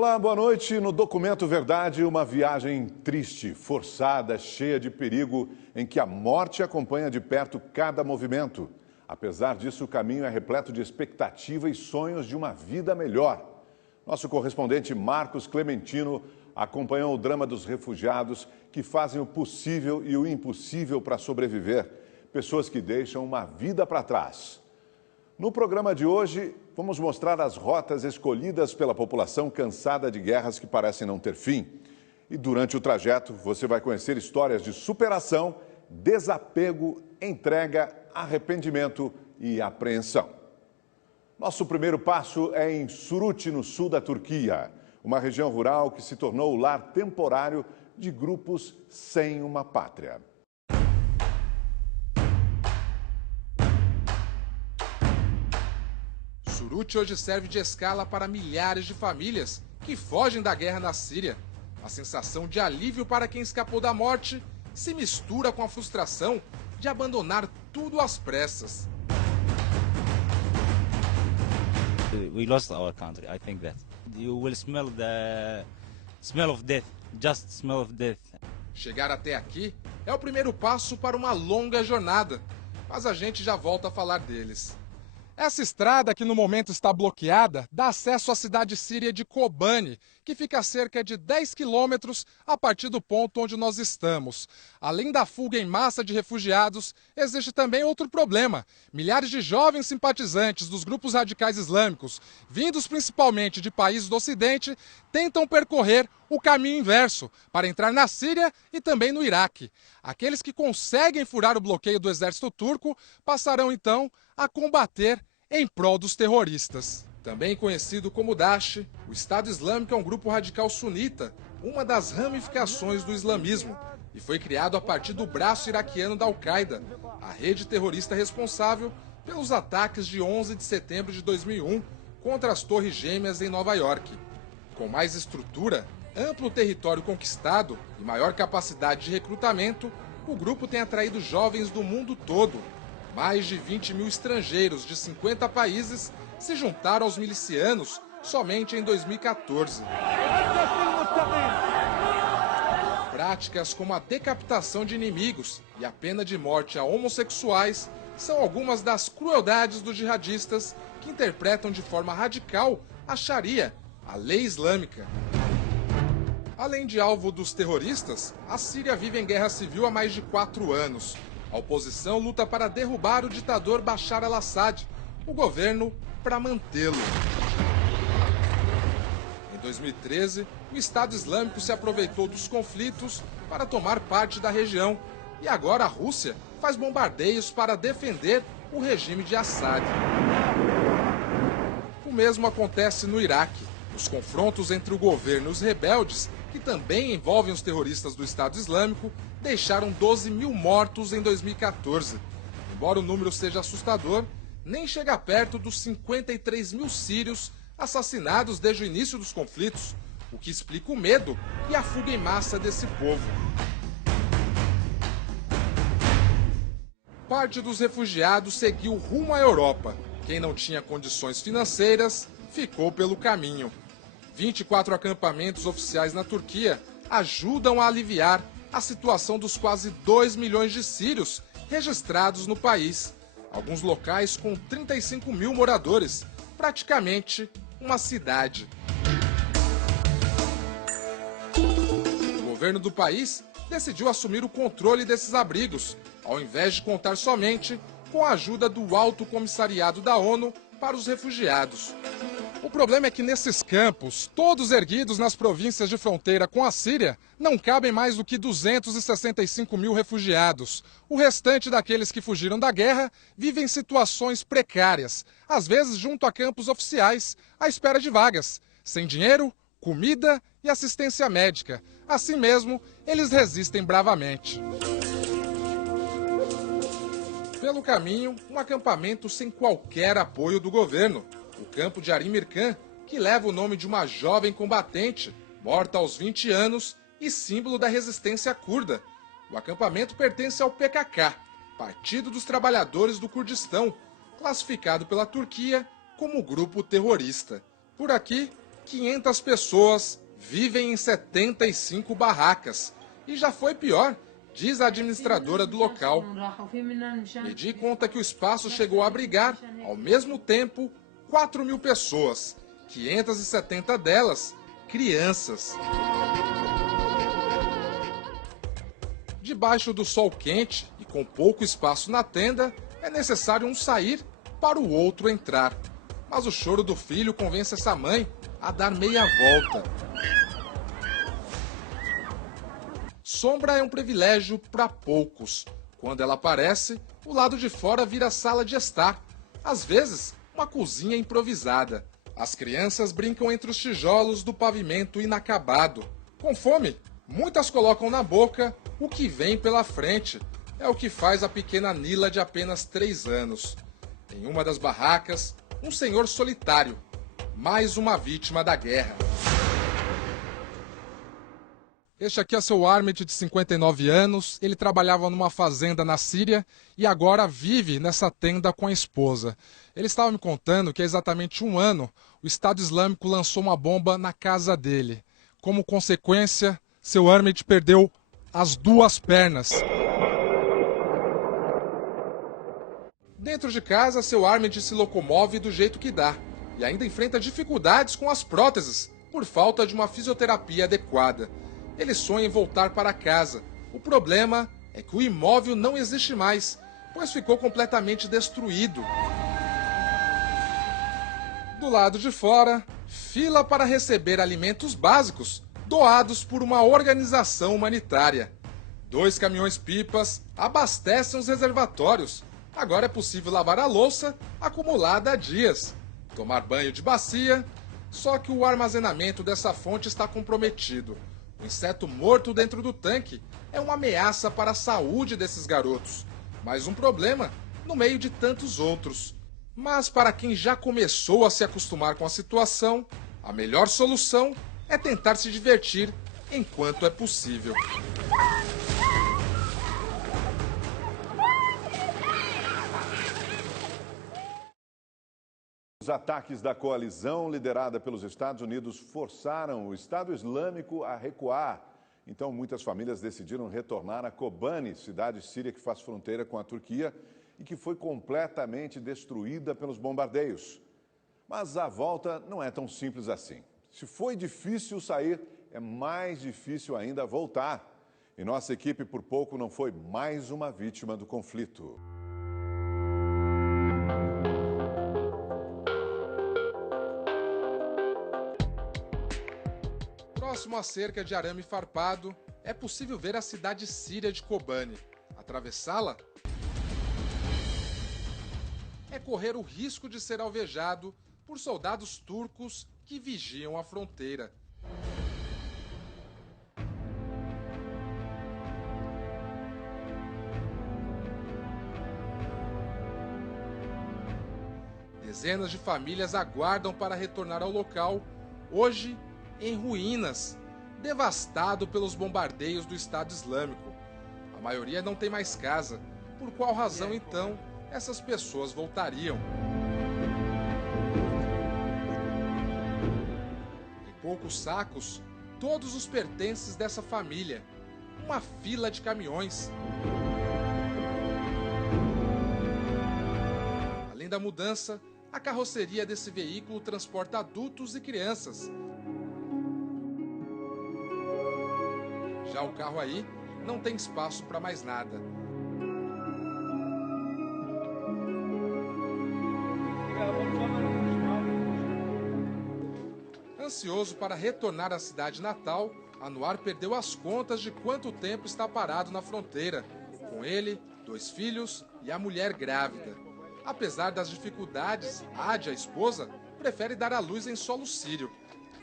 Olá, boa noite. No documento Verdade, uma viagem triste, forçada, cheia de perigo, em que a morte acompanha de perto cada movimento. Apesar disso, o caminho é repleto de expectativa e sonhos de uma vida melhor. Nosso correspondente Marcos Clementino acompanhou o drama dos refugiados que fazem o possível e o impossível para sobreviver. Pessoas que deixam uma vida para trás. No programa de hoje, vamos mostrar as rotas escolhidas pela população cansada de guerras que parecem não ter fim. E durante o trajeto, você vai conhecer histórias de superação, desapego, entrega, arrependimento e apreensão. Nosso primeiro passo é em Suruç, no sul da Turquia, uma região rural que se tornou o lar temporário de grupos sem uma pátria. Suruç hoje serve de escala para milhares de famílias que fogem da guerra na Síria. A sensação de alívio para quem escapou da morte se mistura com a frustração de abandonar tudo às pressas. We lost our country, I think that. You will smell the smell of death, just smell of death. Chegar até aqui é o primeiro passo para uma longa jornada, mas a gente já volta a falar deles. Essa estrada, que no momento está bloqueada, dá acesso à cidade síria de Kobani, que fica a cerca de 10 quilômetros a partir do ponto onde nós estamos. Além da fuga em massa de refugiados, existe também outro problema. Milhares de jovens simpatizantes dos grupos radicais islâmicos, vindos principalmente de países do Ocidente, tentam percorrer o caminho inverso para entrar na Síria e também no Iraque. Aqueles que conseguem furar o bloqueio do exército turco passarão então a combater em prol dos terroristas. Também conhecido como Daesh, o Estado Islâmico é um grupo radical sunita, uma das ramificações do islamismo, e foi criado a partir do braço iraquiano da Al-Qaeda, a rede terrorista responsável pelos ataques de 11 de setembro de 2001 contra as Torres Gêmeas em Nova York. Com mais estrutura, amplo território conquistado e maior capacidade de recrutamento, o grupo tem atraído jovens do mundo todo. Mais de 20 mil estrangeiros de 50 países se juntaram aos milicianos somente em 2014. Práticas como a decapitação de inimigos e a pena de morte a homossexuais são algumas das crueldades dos jihadistas que interpretam de forma radical a Sharia, a lei islâmica. Além de alvo dos terroristas, a Síria vive em guerra civil há mais de 4 anos. A oposição luta para derrubar o ditador Bashar al-Assad, o governo para mantê-lo. Em 2013, o Estado Islâmico se aproveitou dos conflitos para tomar parte da região e agora a Rússia faz bombardeios para defender o regime de Assad. O mesmo acontece no Iraque. Os confrontos entre o governo e os rebeldes, que também envolvem os terroristas do Estado Islâmico, deixaram 12 mil mortos em 2014. Embora o número seja assustador, nem chega perto dos 53 mil sírios assassinados desde o início dos conflitos, o que explica o medo e a fuga em massa desse povo. Parte dos refugiados seguiu rumo à Europa. Quem não tinha condições financeiras ficou pelo caminho. 24 acampamentos oficiais na Turquia ajudam a aliviar a situação dos quase 2 milhões de sírios registrados no país. Alguns locais com 35 mil moradores, praticamente uma cidade. O governo do país decidiu assumir o controle desses abrigos, ao invés de contar somente com a ajuda do Alto Comissariado da ONU para os Refugiados. O problema é que nesses campos, todos erguidos nas províncias de fronteira com a Síria, não cabem mais do que 265 mil refugiados. O restante daqueles que fugiram da guerra vivem em situações precárias, às vezes junto a campos oficiais, à espera de vagas, sem dinheiro, comida e assistência médica. Assim mesmo, eles resistem bravamente. Pelo caminho, um acampamento sem qualquer apoio do governo. O campo de Arimirkan, que leva o nome de uma jovem combatente, morta aos 20 anos e símbolo da resistência curda. O acampamento pertence ao PKK, Partido dos Trabalhadores do Kurdistão, classificado pela Turquia como grupo terrorista. Por aqui, 500 pessoas vivem em 75 barracas. E já foi pior, diz a administradora do local. Medi conta que o espaço chegou a abrigar, ao mesmo tempo, 4.000 pessoas, 570 delas crianças. Debaixo do sol quente e com pouco espaço na tenda, é necessário um sair para o outro entrar. Mas o choro do filho convence essa mãe a dar meia volta. Sombra é um privilégio para poucos. Quando ela aparece, o lado de fora vira sala de estar. Às vezes, uma cozinha improvisada. As crianças brincam entre os tijolos do pavimento inacabado. Com fome, muitas colocam na boca o que vem pela frente. É o que faz a pequena Nila de apenas 3 anos. Em uma das barracas, um senhor solitário. Mais uma vítima da guerra. Este aqui é seu Ahmed, de 59 anos. Ele trabalhava numa fazenda na Síria e agora vive nessa tenda com a esposa. Ele estava me contando que há exatamente 1 ano o Estado Islâmico lançou uma bomba na casa dele. Como consequência, seu Ahmed perdeu as 2 pernas. Dentro de casa, seu Ahmed se locomove do jeito que dá e ainda enfrenta dificuldades com as próteses por falta de uma fisioterapia adequada. Ele sonha em voltar para casa. O problema é que o imóvel não existe mais, pois ficou completamente destruído. Do lado de fora, fila para receber alimentos básicos doados por uma organização humanitária. 2 caminhões-pipas abastecem os reservatórios. Agora é possível lavar a louça acumulada há dias, tomar banho de bacia, só que o armazenamento dessa fonte está comprometido. O inseto morto dentro do tanque é uma ameaça para a saúde desses garotos. Mais um problema no meio de tantos outros. Mas para quem já começou a se acostumar com a situação, a melhor solução é tentar se divertir enquanto é possível. Os ataques da coalizão liderada pelos Estados Unidos forçaram o Estado Islâmico a recuar. Então, muitas famílias decidiram retornar a Kobani, cidade síria que faz fronteira com a Turquia e que foi completamente destruída pelos bombardeios. Mas a volta não é tão simples assim. Se foi difícil sair, é mais difícil ainda voltar. E nossa equipe, por pouco, não foi mais uma vítima do conflito. Próximo à cerca de arame farpado, é possível ver a cidade síria de Kobani. Atravessá-la é correr o risco de ser alvejado por soldados turcos que vigiam a fronteira. Dezenas de famílias aguardam para retornar ao local, hoje em ruínas, devastado pelos bombardeios do Estado Islâmico. A maioria não tem mais casa. Por qual razão, então, essas pessoas voltariam? Em poucos sacos, todos os pertences dessa família. Uma fila de caminhões. Além da mudança, a carroceria desse veículo transporta adultos e crianças. Já o carro aí não tem espaço para mais nada. Ansioso para retornar à cidade natal, Anwar perdeu as contas de quanto tempo está parado na fronteira. Com ele, 2 filhos e a mulher grávida. Apesar das dificuldades, Adi, a esposa, prefere dar à luz em solo sírio.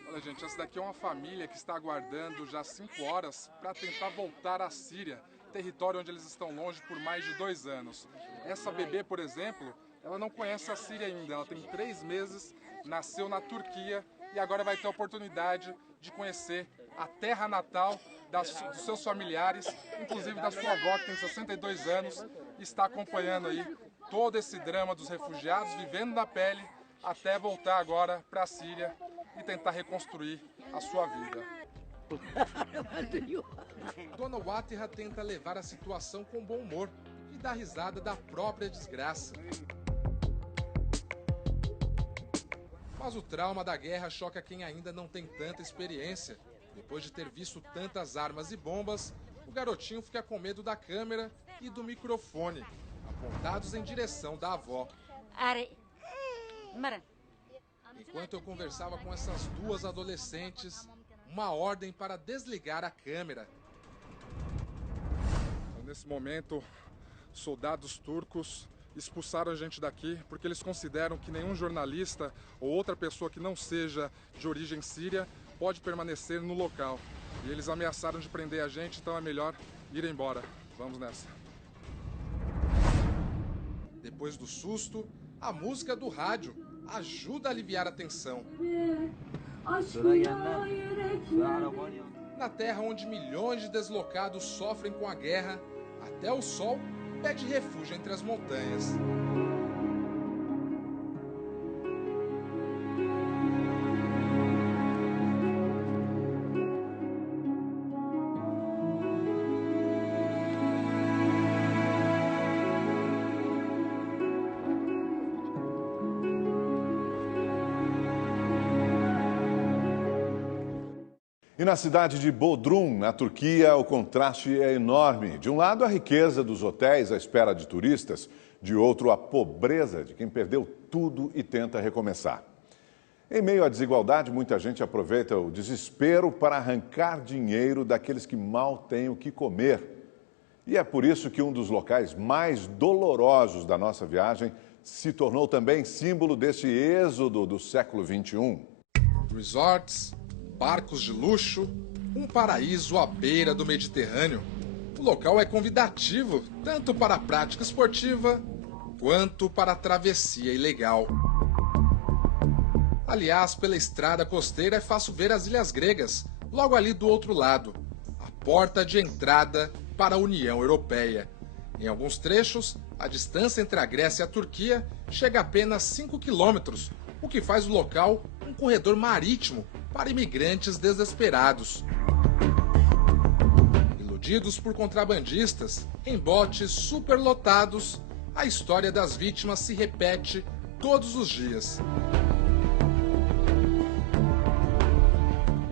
Olha, gente, essa daqui é uma família que está aguardando já 5 horas para tentar voltar à Síria, território onde eles estão longe por mais de 2 anos. Essa bebê, por exemplo, ela não conhece a Síria ainda, ela tem 3 meses, nasceu na Turquia e agora vai ter a oportunidade de conhecer a terra natal dos seus familiares, inclusive da sua avó, que tem 62 anos, e está acompanhando aí todo esse drama dos refugiados, vivendo na pele, até voltar agora para a Síria e tentar reconstruir a sua vida. Dona Waterra tenta levar a situação com bom humor e dá risada da própria desgraça. Mas o trauma da guerra choca quem ainda não tem tanta experiência. Depois de ter visto tantas armas e bombas, o garotinho fica com medo da câmera e do microfone, apontados em direção da avó. Enquanto eu conversava com essas duas adolescentes, uma ordem para desligar a câmera. Nesse momento, soldados turcos expulsaram a gente daqui porque eles consideram que nenhum jornalista ou outra pessoa que não seja de origem síria pode permanecer no local. E eles ameaçaram de prender a gente, então é melhor ir embora. Vamos nessa. Depois do susto, a música do rádio ajuda a aliviar a tensão. Na terra onde milhões de deslocados sofrem com a guerra, até o sol pede refúgio entre as montanhas. E na cidade de Bodrum, na Turquia, o contraste é enorme. De um lado, a riqueza dos hotéis à espera de turistas, de outro, a pobreza de quem perdeu tudo e tenta recomeçar. Em meio à desigualdade, muita gente aproveita o desespero para arrancar dinheiro daqueles que mal têm o que comer. E é por isso que um dos locais mais dolorosos da nossa viagem se tornou também símbolo deste êxodo do século XXI. Resorts, barcos de luxo, um paraíso à beira do Mediterrâneo. O local é convidativo, tanto para a prática esportiva, quanto para a travessia ilegal. Aliás, pela estrada costeira é fácil ver as ilhas gregas, logo ali do outro lado, a porta de entrada para a União Europeia. Em alguns trechos, a distância entre a Grécia e a Turquia chega a apenas 5 quilômetros, o que faz o local um corredor marítimo para imigrantes desesperados. Iludidos por contrabandistas, em botes superlotados, a história das vítimas se repete todos os dias.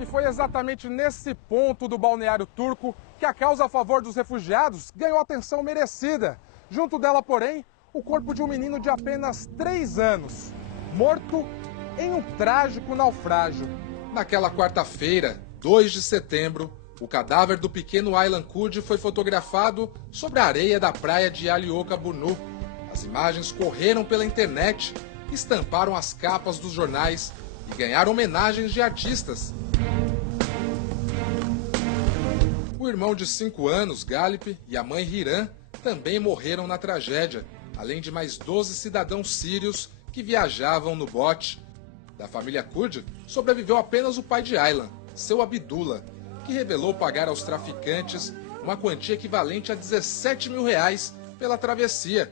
E foi exatamente nesse ponto do balneário turco que a causa a favor dos refugiados ganhou a atenção merecida. Junto dela, porém, o corpo de um menino de apenas 3 anos, morto em um trágico naufrágio. Naquela quarta-feira, 2 de setembro, o cadáver do pequeno Aylan Kurdi foi fotografado sobre a areia da praia de Alioka Burnu. As imagens correram pela internet, estamparam as capas dos jornais e ganharam homenagens de artistas. O irmão de 5 anos, Galip, e a mãe Hiran também morreram na tragédia, além de mais 12 cidadãos sírios que viajavam no bote. Da família Kurdi, sobreviveu apenas o pai de Aylan, seu Abdullah, que revelou pagar aos traficantes uma quantia equivalente a 17 mil reais pela travessia,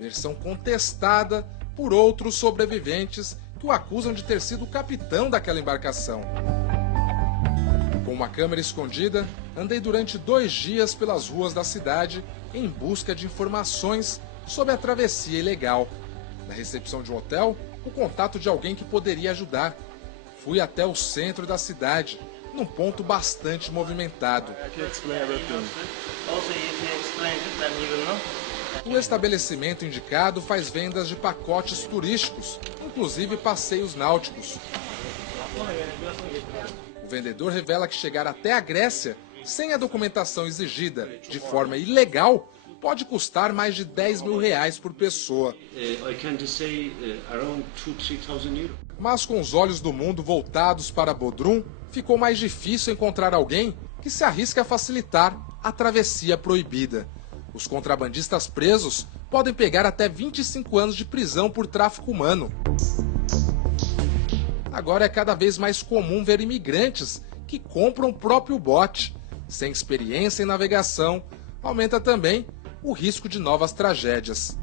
versão contestada por outros sobreviventes que o acusam de ter sido o capitão daquela embarcação. Com uma câmera escondida, andei durante 2 dias pelas ruas da cidade em busca de informações sobre a travessia ilegal. Na recepção de um hotel, o contato de alguém que poderia ajudar. Fui até o centro da cidade, num ponto bastante movimentado. O estabelecimento indicado faz vendas de pacotes turísticos, inclusive passeios náuticos. O vendedor revela que chegar até a Grécia, sem a documentação exigida, de forma ilegal, pode custar mais de 10 mil reais por pessoa. Mas com os olhos do mundo voltados para Bodrum, ficou mais difícil encontrar alguém que se arrisque a facilitar a travessia proibida. Os contrabandistas presos podem pegar até 25 anos de prisão por tráfico humano. Agora é cada vez mais comum ver imigrantes que compram o próprio bote. Sem experiência em navegação, aumenta também o risco de novas tragédias.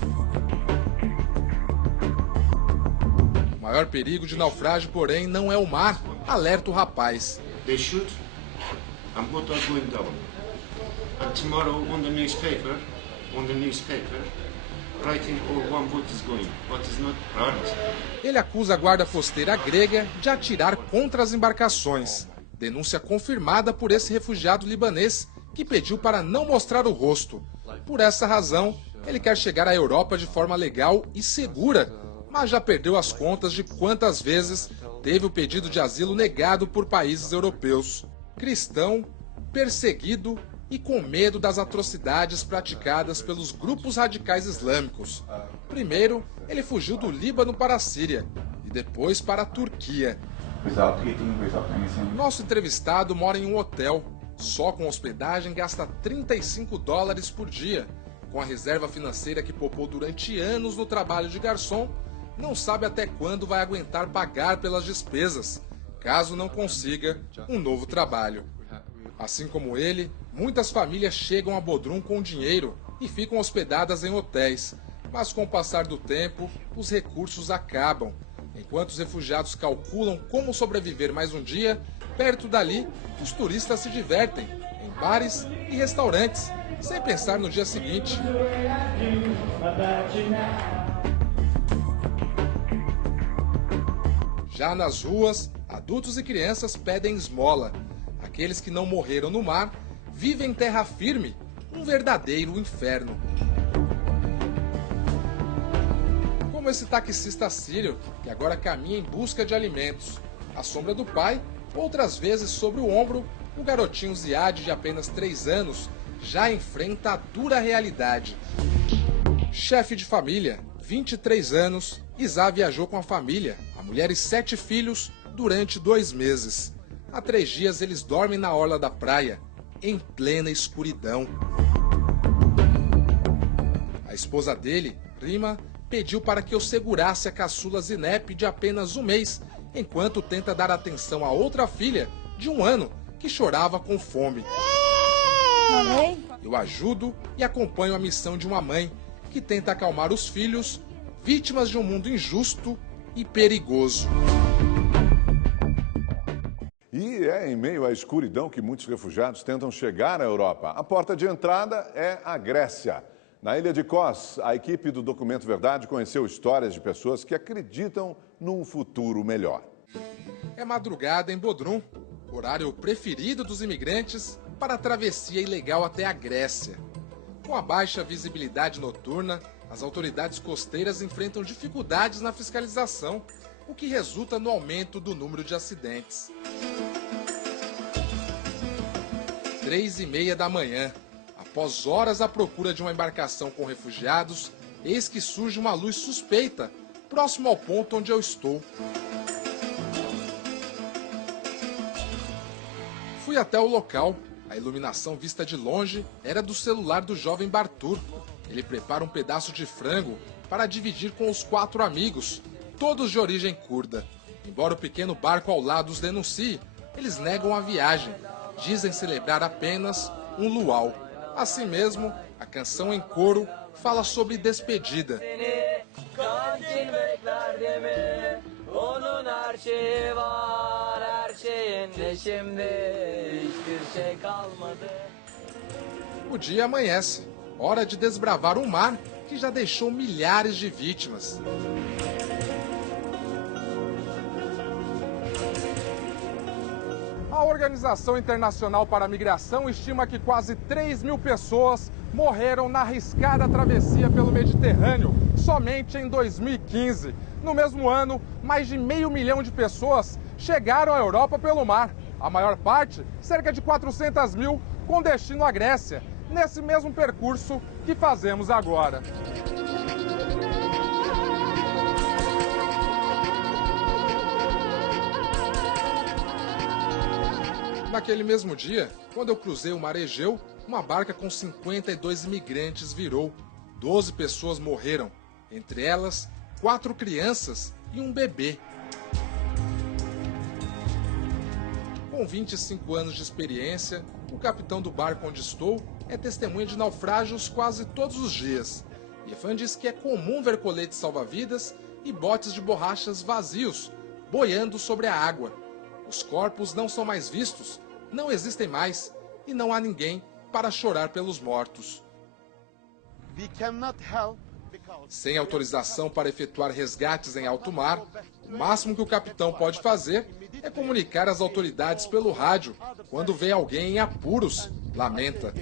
O maior perigo de naufrágio, porém, não é o mar, alerta o rapaz. They shoot and boat are going down. And tomorrow on the newspaper, writing, oh, one boat is going, but it's not right. Ele acusa a guarda costeira grega de atirar contra as embarcações. Denúncia confirmada por esse refugiado libanês que pediu para não mostrar o rosto. Por essa razão, ele quer chegar à Europa de forma legal e segura, mas já perdeu as contas de quantas vezes teve o pedido de asilo negado por países europeus. Cristão, perseguido e com medo das atrocidades praticadas pelos grupos radicais islâmicos. Primeiro, ele fugiu do Líbano para a Síria e depois para a Turquia. Nosso entrevistado mora em um hotel. Só com hospedagem gasta $35 por dia. Com a reserva financeira que poupou durante anos no trabalho de garçom, não sabe até quando vai aguentar pagar pelas despesas, caso não consiga um novo trabalho. Assim como ele, muitas famílias chegam a Bodrum com dinheiro e ficam hospedadas em hotéis, mas com o passar do tempo, os recursos acabam. Enquanto os refugiados calculam como sobreviver mais um dia, perto dali, os turistas se divertem em bares e restaurantes, sem pensar no dia seguinte. Já nas ruas, adultos e crianças pedem esmola. Aqueles que não morreram no mar vivem em terra firme, um verdadeiro inferno. Como esse taxista sírio, que agora caminha em busca de alimentos. À sombra do pai, outras vezes sobre o ombro, o garotinho Ziad, de apenas 3 anos, já enfrenta a dura realidade. Chefe de família, 23 anos, Isa viajou com a família, a mulher e 7 filhos, durante 2 meses. Há 3 dias eles dormem na orla da praia, em plena escuridão. A esposa dele, Rima, pediu para que eu segurasse a caçula Zinep de apenas 1 mês, enquanto tenta dar atenção à outra filha, de 1 ano, que chorava com fome. Eu ajudo e acompanho a missão de uma mãe que tenta acalmar os filhos, vítimas de um mundo injusto e perigoso. E é em meio à escuridão que muitos refugiados tentam chegar à Europa. A porta de entrada é a Grécia. Na ilha de Kos, a equipe do Documento Verdade conheceu histórias de pessoas que acreditam num futuro melhor. É madrugada em Bodrum, horário preferido dos imigrantes para a travessia ilegal até a Grécia. Com a baixa visibilidade noturna, as autoridades costeiras enfrentam dificuldades na fiscalização, o que resulta no aumento do número de acidentes. 3h30 da manhã. Após horas à procura de uma embarcação com refugiados, eis que surge uma luz suspeita, próximo ao ponto onde eu estou. Fui até o local. A iluminação vista de longe era do celular do jovem Bartur. Ele prepara um pedaço de frango para dividir com os 4 amigos, todos de origem curda. Embora o pequeno barco ao lado os denuncie, eles negam a viagem. Dizem celebrar apenas um luau. Assim mesmo, a canção em coro fala sobre despedida. O dia amanhece, hora de desbravar um mar que já deixou milhares de vítimas. A Organização Internacional para a Migração estima que quase 3.000 pessoas morreram na arriscada travessia pelo Mediterrâneo somente em 2015. No mesmo ano, mais de 500 mil de pessoas chegaram à Europa pelo mar. A maior parte, cerca de 400 mil, com destino à Grécia, nesse mesmo percurso que fazemos agora. Naquele mesmo dia, quando eu cruzei o Mar Egeu, uma barca com 52 imigrantes virou. 12 pessoas morreram, entre elas 4 crianças e um bebê. Com 25 anos de experiência, o capitão do barco onde estou é testemunha de naufrágios quase todos os dias. Iefan diz que é comum ver coletes salva-vidas e botes de borrachas vazios, boiando sobre a água. Os corpos não são mais vistos, não existem mais e não há ninguém para chorar pelos mortos. Sem autorização para efetuar resgates em alto mar, o máximo que o capitão pode fazer é comunicar às autoridades pelo rádio quando vê alguém em apuros, lamenta.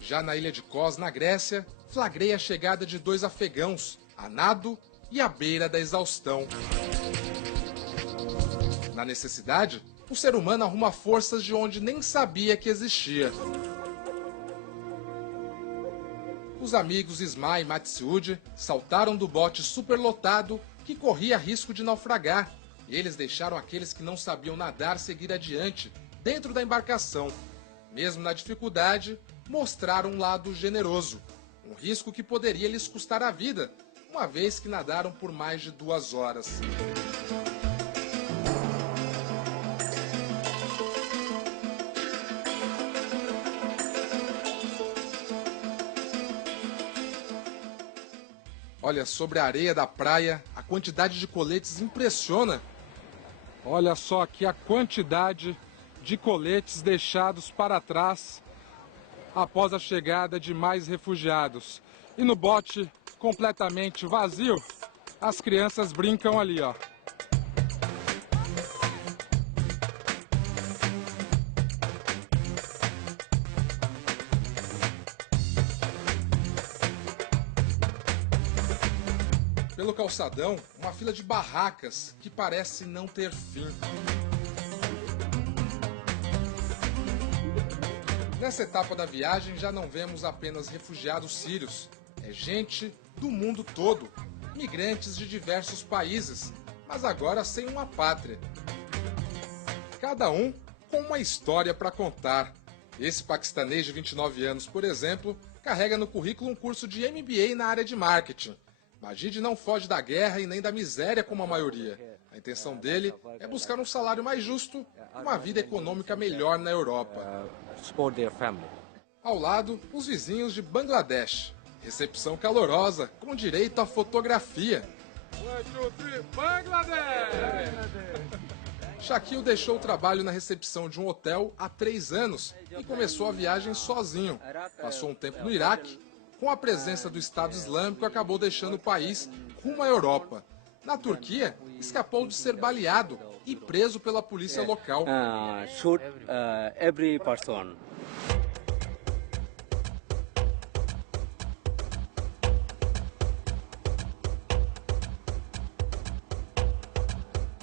Já na ilha de Kos, na Grécia, flagrei a chegada de 2 afegãos, a nado e à beira da exaustão. Na necessidade, o ser humano arruma forças de onde nem sabia que existia. Os amigos Isma e Matsiud saltaram do bote superlotado que corria risco de naufragar. Eles deixaram aqueles que não sabiam nadar seguir adiante, dentro da embarcação. Mesmo na dificuldade, mostraram um lado generoso, um risco que poderia lhes custar a vida, uma vez que nadaram por mais de 2 horas. Olha, sobre a areia da praia, a quantidade de coletes impressiona. Olha só aqui a quantidade de coletes deixados para trás após a chegada de mais refugiados. E no bote completamente vazio, as crianças brincam ali, ó. Pelo calçadão, uma fila de barracas que parece não ter fim. Nessa etapa da viagem já não vemos apenas refugiados sírios, é gente do mundo todo, migrantes de diversos países, mas agora sem uma pátria. Cada um com uma história para contar. Esse paquistanês de 29 anos, por exemplo, carrega no currículo um curso de MBA na área de marketing. Majid não foge da guerra e nem da miséria como a maioria. A intenção dele é buscar um salário mais justo e uma vida econômica melhor na Europa. Ao lado, os vizinhos de Bangladesh. Recepção calorosa, com direito à fotografia. 1, 2, 3, Bangladesh! Shaquille deixou o trabalho na recepção de um hotel há 3 anos e começou a viagem sozinho. Passou um tempo no Iraque. Com a presença do Estado Islâmico, acabou deixando o país rumo à Europa. Na Turquia, escapou de ser baleado e preso pela polícia local. Shoot every person.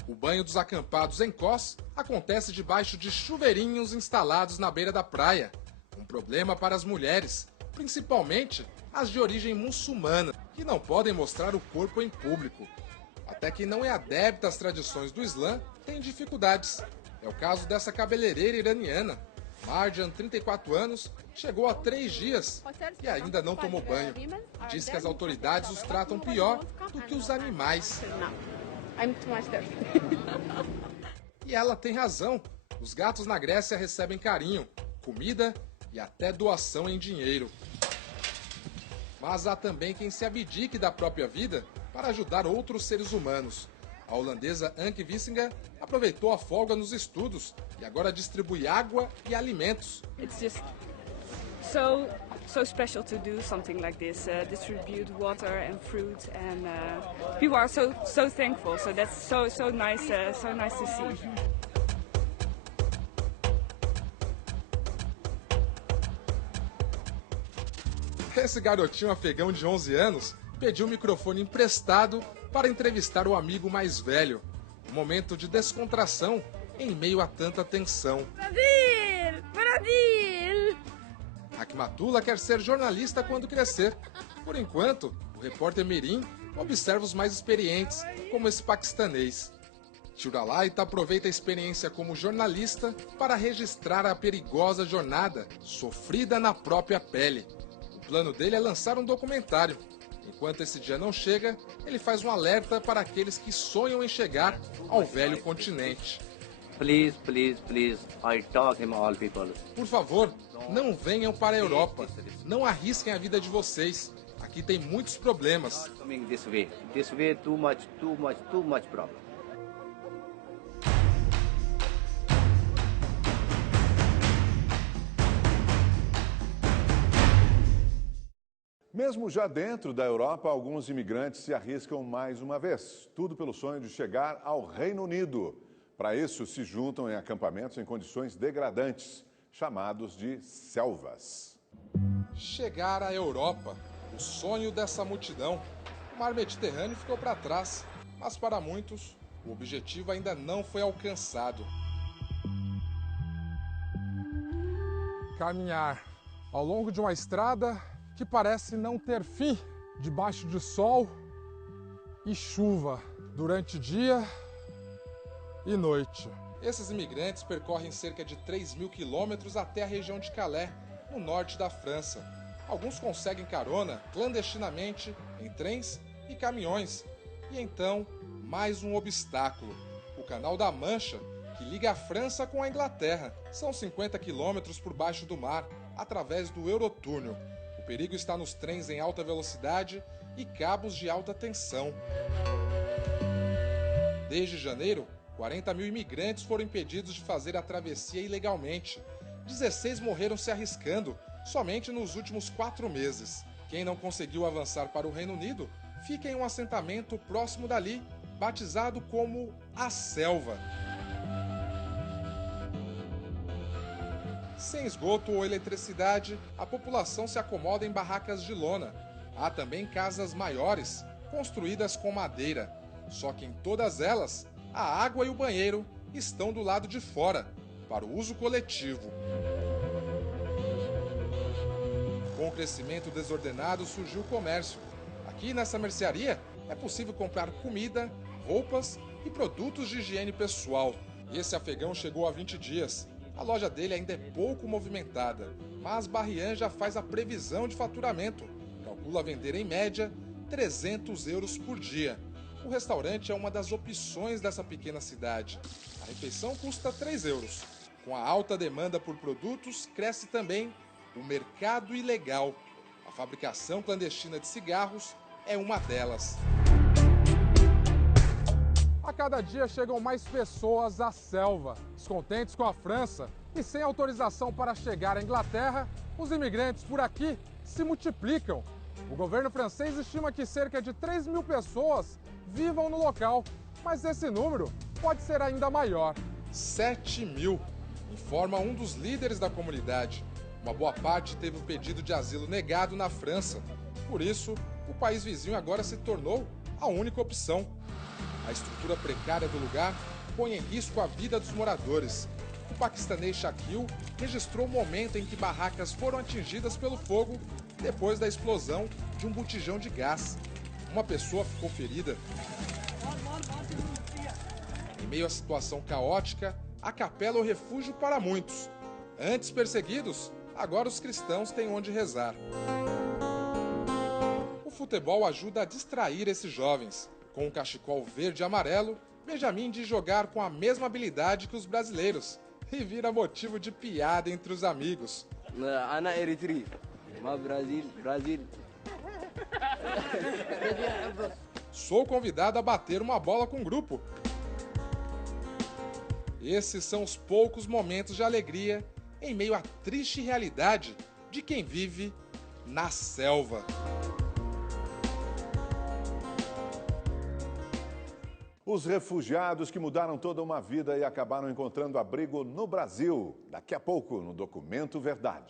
O banho dos acampados em Kos acontece debaixo de chuveirinhos instalados na beira da praia. Um problema para as mulheres, principalmente as de origem muçulmana, que não podem mostrar o corpo em público. Até quem não é adepto às tradições do Islã tem dificuldades. É o caso dessa cabeleireira iraniana. Marjan, 34 anos, chegou há 3 dias e ainda não tomou banho. Diz que as autoridades os tratam pior do que os animais. E ela tem razão. Os gatos na Grécia recebem carinho, comida e até doação em dinheiro. Mas há também quem se abdique da própria vida para ajudar outros seres humanos. A holandesa Anke Wissinga aproveitou a folga nos estudos e agora distribui água e alimentos. It's just so special to do something like this, distribute water and fruit, and people are so thankful. So that's so nice to see. Esse garotinho afegão de 11 anos pediu o microfone emprestado para entrevistar o amigo mais velho. Um momento de descontração em meio a tanta tensão. Brasil! Hakmatullah quer ser jornalista quando crescer. Por enquanto, o repórter Mirim observa os mais experientes, como esse paquistanês. Shuralaita aproveita a experiência como jornalista para registrar a perigosa jornada sofrida na própria pele. O plano dele é lançar um documentário. Enquanto esse dia não chega, ele faz um alerta para aqueles que sonham em chegar ao velho continente. Please, please, please, I talk him all people. Por favor, não venham para a Europa. Não arrisquem a vida de vocês. Aqui tem muitos problemas. Coming this way too much problem. Mesmo já dentro da Europa, alguns imigrantes se arriscam mais uma vez. Tudo pelo sonho de chegar ao Reino Unido. Para isso, se juntam em acampamentos em condições degradantes, chamados de selvas. Chegar à Europa, o sonho dessa multidão. O mar Mediterrâneo ficou para trás, mas para muitos, o objetivo ainda não foi alcançado. Caminhar ao longo de uma estrada que parece não ter fim, debaixo de sol e chuva, durante dia e noite. Esses imigrantes percorrem cerca de 3.000 quilômetros até a região de Calais, no norte da França. Alguns conseguem carona clandestinamente em trens e caminhões. E então, mais um obstáculo: o Canal da Mancha, que liga a França com a Inglaterra. São 50 quilômetros por baixo do mar, através do Eurotúnel. O perigo está nos trens em alta velocidade e cabos de alta tensão. Desde janeiro, 40.000 imigrantes foram impedidos de fazer a travessia ilegalmente. 16 morreram se arriscando, somente nos últimos 4 meses. Quem não conseguiu avançar para o Reino Unido, fica em um assentamento próximo dali, batizado como a Selva. Sem esgoto ou eletricidade, a população se acomoda em barracas de lona. Há também casas maiores, construídas com madeira. Só que em todas elas, a água e o banheiro estão do lado de fora, para o uso coletivo. Com o crescimento desordenado surgiu o comércio. Aqui nessa mercearia é possível comprar comida, roupas e produtos de higiene pessoal. E esse afegão chegou há 20 dias. A loja dele ainda é pouco movimentada, mas Barrian já faz a previsão de faturamento. Calcula vender em média 300 euros por dia. O restaurante é uma das opções dessa pequena cidade. A refeição custa 3 euros. Com a alta demanda por produtos, cresce também o mercado ilegal. A fabricação clandestina de cigarros é uma delas. A cada dia chegam mais pessoas à selva. Descontentes com a França e sem autorização para chegar à Inglaterra, os imigrantes por aqui se multiplicam. O governo francês estima que cerca de 3.000 pessoas vivam no local, mas esse número pode ser ainda maior. 7.000, informa um dos líderes da comunidade. Uma boa parte teve o pedido de asilo negado na França. Por isso, o país vizinho agora se tornou a única opção. A estrutura precária do lugar põe em risco a vida dos moradores. O paquistanês Shakil registrou o momento em que barracas foram atingidas pelo fogo depois da explosão de um botijão de gás. Uma pessoa ficou ferida. Em meio à situação caótica, a capela é o refúgio para muitos. Antes perseguidos, agora os cristãos têm onde rezar. O futebol ajuda a distrair esses jovens. Com um cachecol verde e amarelo, Benjamin diz jogar com a mesma habilidade que os brasileiros e vira motivo de piada entre os amigos. Ana Eritrea, mas Brasil. Sou convidado a bater uma bola com o grupo. Esses são os poucos momentos de alegria em meio à triste realidade de quem vive na selva. Os refugiados que mudaram toda uma vida e acabaram encontrando abrigo no Brasil. Daqui a pouco, no Documento Verdade.